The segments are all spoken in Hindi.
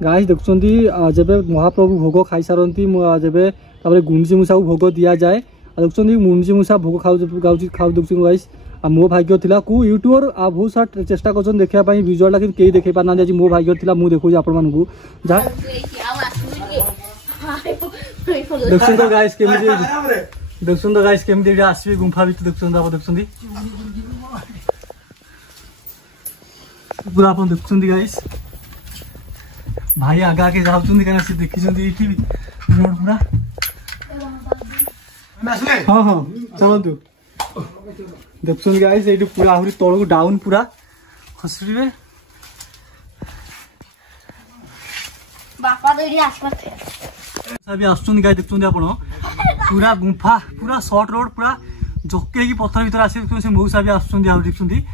गाइस देखुछंती जबे महाप्रभु भोग खाई सारंती जबे तापर गुंजी मूषा को भोग दिया जाए देखुछंती गुंजी मूषा भोग खाऊ देखुछन गाइस मो भाग्य थिला को यूट्यूबर बहुत सारा चेष्टा करछन देखिया पई विजुअल लेकिन केही देखै पाना आज मो भाग्य थिला मु देखु आपण मानकू जा देखुछन तो गाइस केमिति देखुछन तो गाइस केमिति आसीबे गुंफा बित देखुछन आप देखुछंती पूरा अपन देखुछंती गाइस भाई आगा के जाउछंती कना से देखिछंती एठी रोड पूरा हां हां चलंतु देखुछंती गाइस एठी पूरा आहुरी तळको डाउन पूरा खसरिबे बापा देडी आसपथे सभी आछुंती गाइस देखुछंती आपण पूरा गुंफा पूरा शॉर्ट रोड पूरा जोके की पत्थर भीतर आसी से मौसा भी आछुंती आउ देखुछंती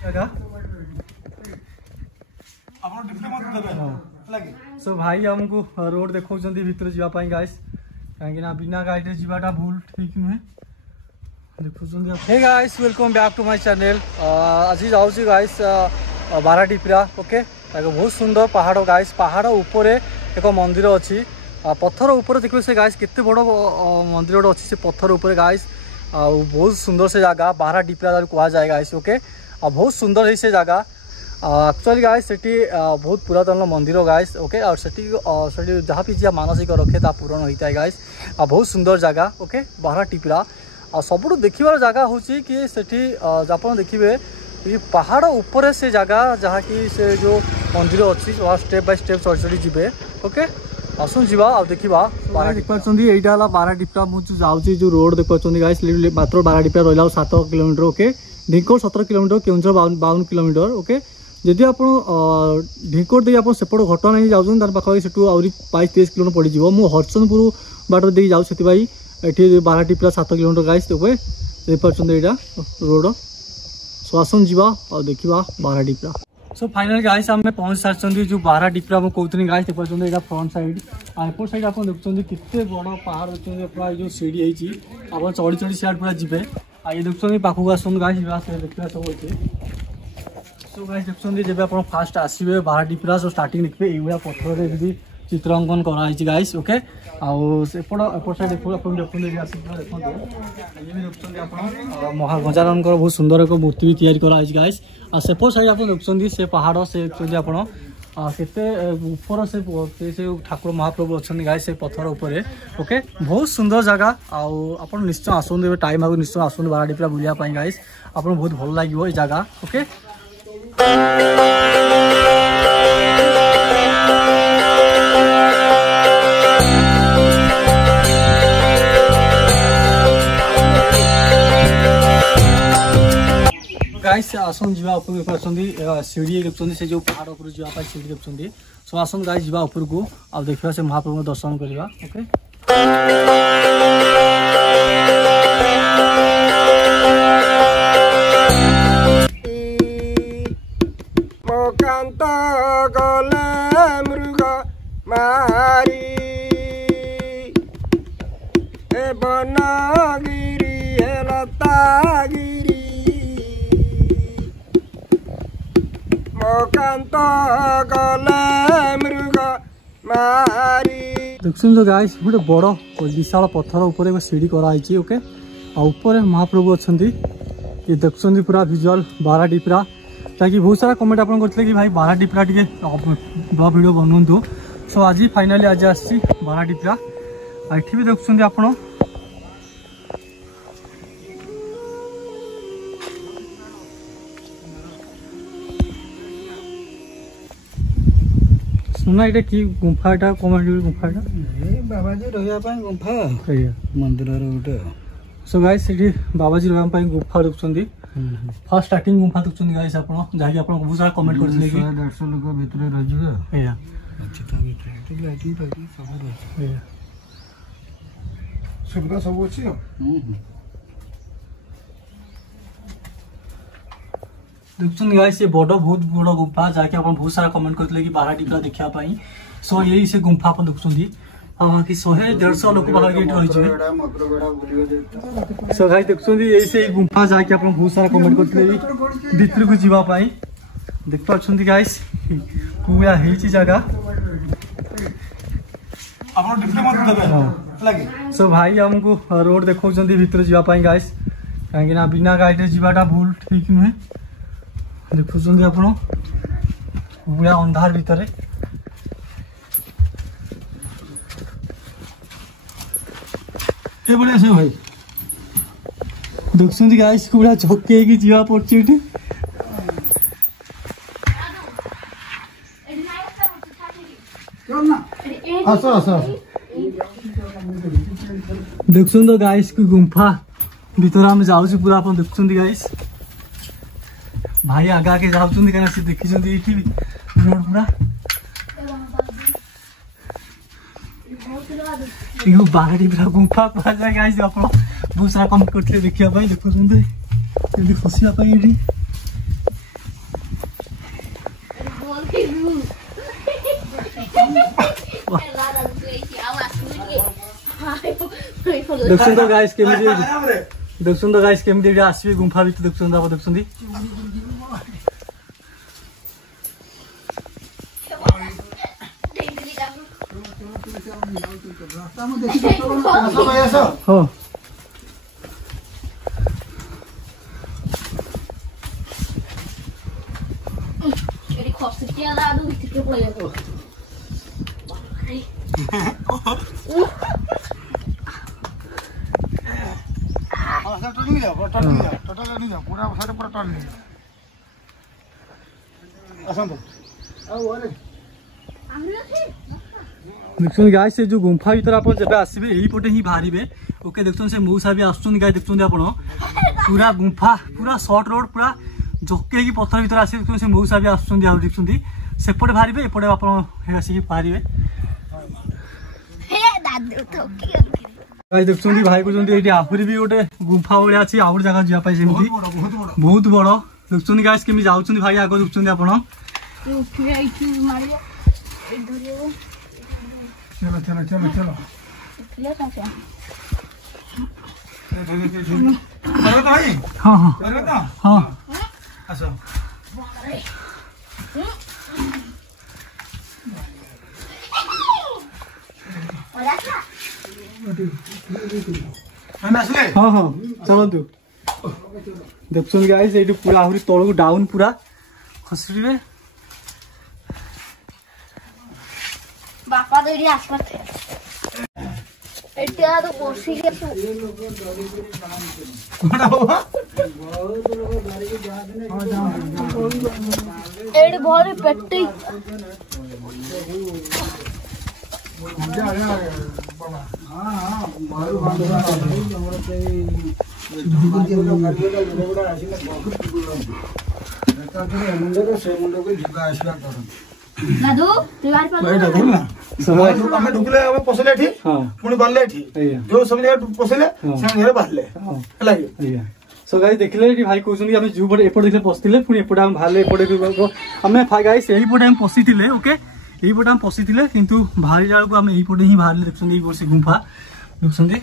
आपण डिस्प्ले मत देबे लागे सो भाई हमको रोड देखौछंती भीतर जीवा पाई गाइस काहे ना बिना गाइड रे जीवाटा भूल ठीक नुहे देखौछंती hey guys welcome back to my channel आज जाउछी गाइस बाराडीपरा ओके बहुत सुंदर पहाड़ गाइस पहाड़ ऊपर एक मंदिर अछि पत्थर ऊपर देखियो से गाइस केते बड़ मंदिर अछि से पत्थर ऊपर गाइस बहुत सुंदर से जगह बाराडीपरा कहा जाए गाइस ओके बहुत सुंदर है से जगह एक्चुअली गाइस सेठी बहुत पुरातन मंदिर गाइस ओके और सेठी जहाँ भी जी मानसिक रखे ता पूरण होता है गाइस बहुत सुंदर जगह ओके बाराडीपरा सब देखिबार जगह होची कि सेठी आपण देखिबे ये पहाड़ ऊपर से जगह जहाँ कि से जो मंदिर अच्छी वहाँ स्टेप बाय स्टेप चढ़ी चढ़ी जीवे ओके आसुन जीवा आ देखिबा देख पाछंती एटा हला बाराडीपरा मु जाउची जो रोड देख पाछंती गाइस मात्र बाराडीपरा रहला 7 kilometre okay Dhikor 17 kilometre Keonjhar 52 kilometre okay जदि आप ढिकोर दे आप सेपट घटना नहीं जाऊँ तार पाखे से 22-23 किलोमीटर पड़ जाव मु हरचंदपुर बाट दे जाऊँ से ये बाराडीपरा 7 किलोमीटर गाइस देखे देखिए यहाँ रोड सो आसन जीवा और देखा बाराडीपरा सो फाइनल गाइस आम पहुँच सारी जो बाराडीपरा मुझे कहते गाइस देखिए यहाँ फ्रंट साइड एपट साइड आप देखते कितने बड़ पहाड़ देखते पूरा जो सीढ़ी होती आप चढ़ी चढ़ी सियाड़ पूरा जी ये देखते पाखक आसन गाइस देखा सब अच्छे सो गाइस देखते जब आप फास्ट आसवे बाराडीपरा सो स्टार्टिंग देखिए ये पत्थर भी चित्रांकन कराई गाइस ओके आउट साइड देखते देखते गजानन बहुत सुंदर एक मूर्ति भी तैयारी कराई गाइस आ सेपट साइड आप देखते से पहाड़ से देखते आप केते ऊपर से ठाकुर महाप्रभु अच्छा गाइस से पत्थर ऊपर ओके बहुत सुंदर जगह आप निश्चय आसुन टाइम आगे निश्चय आसुन बाराडीपरा बुलाया गाइस आप बहुत भल लगे ये जगह ओके गाइस आसन जीवा ऊपर देखते सीढ़ी देखते से जो पहाड़ ऊपर जावाई सीढ़ी देखते सो आसन गाइस जीवा ऊपर को आ देखा से महाप्रभु दर्शन करवा ओके गले मृग मारी बनगिरी लतागिरी मकांत गले मृग मारी देखुन तो गाइस गोटे बड़ विशाल पत्थर ऊपर एक सीढ़ी कराई ओके ऊपर महाप्रभु अच्छा ये देखुं पूरा विजुअल बाराडीपरा ताकि बहुत सारा कमेंट आप करते कि भाई बाराडीपरा टे ब्लॉग वीडियो बनातु सो आज फाइनाली आज आसी बाराडीपरा ये भी देखुं आप सुना ये कि गुंफाटा कमेंट गुंफाटा बाबाजी रहा गुंफा मंदिर गोटे सो गाइस बाबाजी रहा गुंफा देखुं फर्स्ट स्टार्टिंग गुंफा देखुं गाइस आप जहाँकि आप बहुत सारा कमेंट करते 150 लोक भितर रही सुविधा सब अच्छी देखुं गाइस ये बड़ बहुत बड़ गुंफा जहाँकि आप बहुत सारा कमेंट करते कि बाराडीपरा देखापी सो यही से गुंफा आप देखुं कि 100-150 लोक सो गाइस देखुं यही से गुंफा जहाँकि आप बहुत सारा कमेंट करते भीतर को जावाई देख पार्टी गाइस पूरा जगह आपण डिप्ले मत देबे लागे सो भाई हमको रोड देखौचंदी भीतर जीवा पाई गाइस काहे ना बिना गाइड रे जीवाटा भूल ठीक नुहे देखौचंदी आपण पूरा अंधार भीतर ए बड़े से भाई देखुंदी गाइस पूरा झोके की जीवा पड़ची एठी आसो आसो देखुंद गाइस की गुंफा भीतर हम जाउछु पूरा अपन देखुंदी गाइस भाई आगा के जाउछुंदी काना से देखिछुंदी एठी रोड पूरा यो बागड़ी पूरा गुंफा पूरा जाय गाइस अपन बहुत सारा कमेंट करथे देखिया भाई देखुंदी जल्दी फसिया पाई एठी देखुंद गाइस केमिति देखुंद गाइस केमिति आसीबे गुंफा भीतर देखुंद आप देखुंदी हां एडी खसके आला आदु भीतर के पळे जातो देखुन गाइस से जो गुंफा भीतर आप जब आसबे यही पटे ही बाहरिबे ओके देखुन से मौसा भी आसुन गाइस देखुन आपण पूरा गुंफा पूरा शॉर्ट रोड पूरा जोके की पत्थर भीतर आसी देखुन से मौसा भी आसुन आ देखुंदी सेपटे बाहरिबे एपटे आपण हे आसी बाहरिबे हे दादू थोकी गाइस देखुंदी भाई को जंदी एठी आहुरी भी गोटे गुंफा भलिया अछि आहुर जगह जिया पाइ सेमती बहुत बड़ देखुंदी गाइस केमि जाउछुंदी भाई आगो देखुंदी आपण चलो चलो चलो चलो भाई हाँ हाँ हाँ आसो हाँ हाँ चलतु देखुन गाइस ये पूरा आहरी तल को डाउन पूरा खसरिबे बापा तो एडी आसपास थे एटा तो कोसी के एडी भरी पेटी दादू तिवार पर भाई ढुकल ना हमें ढुकले हमें पसले एठी पुणी बारले एठी जो सब जगह पसले से घरे बारले हला सो गाइस देखले कि भाई कहउछन हम जू पटे एपट देखले पसतिले पुणी एपट हम भाले एपटे हमें फाइ गाइस एही पटे हम पसितिले ओके एही पटे हम पसितिले किंतु भारी जाळ को हम एही पटे ही भाले देखछन एही वर्ष गुंफा देखछन दी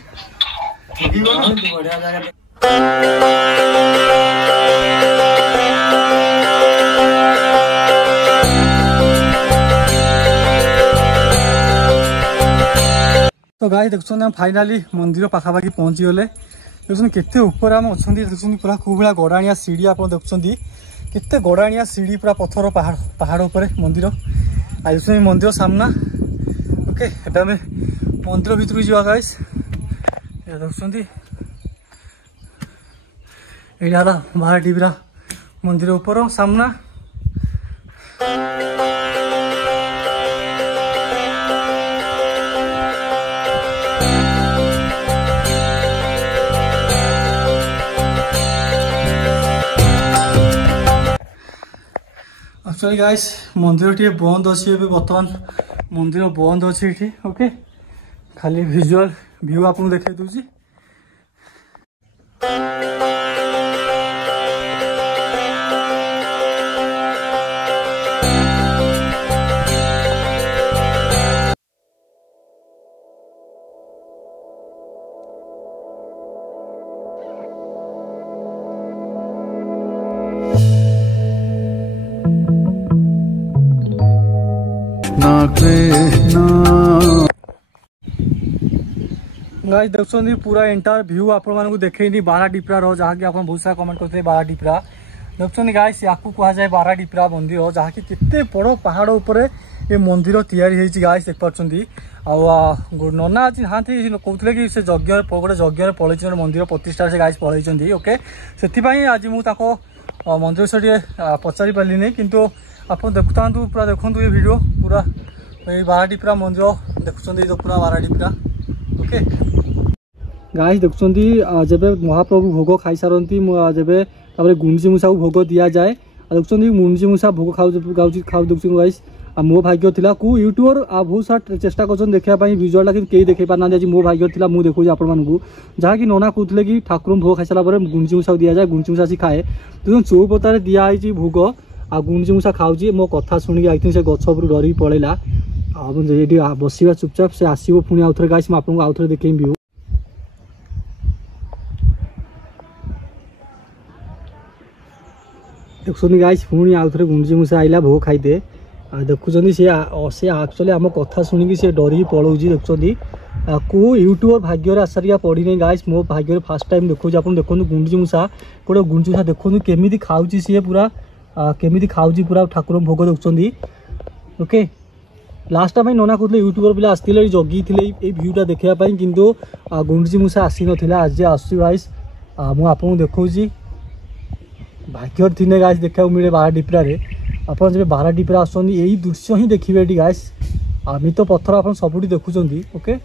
बढ़िया जगह तो गाई देखुन हम फाइनाली मंदिर पाखापाखि पहुंची गले देखुन केते ऊपर हम अच्छा देखुन पूरा खूब भाया गड़ाणिया सीढ़ी आप देखुं केते गड़ाणिया सीढ़ी पूरा पत्थर पहाड़ पहाड़ उपर मंदिर आज मंदिर सामना ओके एटा में मंदिर भीतर जावा गाइस देखुं यहाँ बाहर टीवीरा मंदिर ऊपर सामना एक्चुअली गाइस मंदिर टी बंद अच्छे बर्तमान मंदिर बंद अच्छे ओके खाली विजुअल व्यू आपको देखे दूसरी ना कृष्णा गाइस देखुଛନ୍ତି पूरा एंटायर व्यू आपण मानकु देखैनी बारा डिपरा रो जहा कि आपण बहुत सारा कमेंट करते बारा डिपरा देखुଛନ୍ତି गाइस याकु कहा जाय बारा डिपरा मंदिर जहा कि केते बड़ पहाड़ ऊपर ए मंदिर तैयारी हेछि गाइस देख पाछंती आ नना आज हाथी कहते कि से यज्ञ गोटे यज्ञ पलैछन मंदिर प्रतिष्ठा से गाइस पलैछंती ओके से आज मु ताको मंदिर से पचारि पाली नहीं किंतु आप देखुता पूरा देखु ये वीडियो पूरा ये बाराडीपरा मंदिर देखुं तो पूरा बाराडीपरा ओके गाइस देखुं जब महाप्रभु भोग खाई सारती जब गुंडची मूषा को भोग दि जाए देखुं गुंडची मूषा भोग खाऊ देखुं गाइस मो भाग्य थिला को यूट्यूबर बहुत सारा चेष्टा कर देखापी विजुआल कई देखे पाना आज मो भाग्य थिला मु देखुँ आपको जहाँ कि नना कहते कि ठाकुर भोग खाई सारा गुंडची मूषा दि जाए गुंडची मूषा सी खाए तो चौपतार दिखाई भोग आ गुंडची मूषा खाऊँ मो कथा शुणिक आई थिंक से गछ उपर डर पलैला ये बसवा चुपचाप से आसो पुणी आउ थे गाइस आपको आउ थे देखें व्यू देखुं गाइस पुणी आउ थे गुंडची मूषा आइला भोग खाईदे देखुं सी एक्चुअली आम कथा शुणिक सी डर पलाऊँ देखुं को यूट्यूबर भाग्य आसारिया पड़ी नहीं गाइस मो भाग्य फास्ट टाइम देखुँ आप देखो गुंडची मूषा गोटे गुंडची मूषा देखो केमी खाऊँ सी पूरा केमी खाऊँ पूरा ठाकुर भोग देखुं ओके लास्ट टाइम नना कहते यूट्यूबर पिला आसते जगी थे भ्यूटा देखापी किंतु गुंडची मूषा आसी ना आज आस गाइस मुझे देखा भाग्य थी गाइस देखा मिले बाराडीपरा आप जब बाराडीपरा आसुँच यही दृश्य ही देखिए गाइस आमी तो पत्थर आप सबुठी देखुं ओके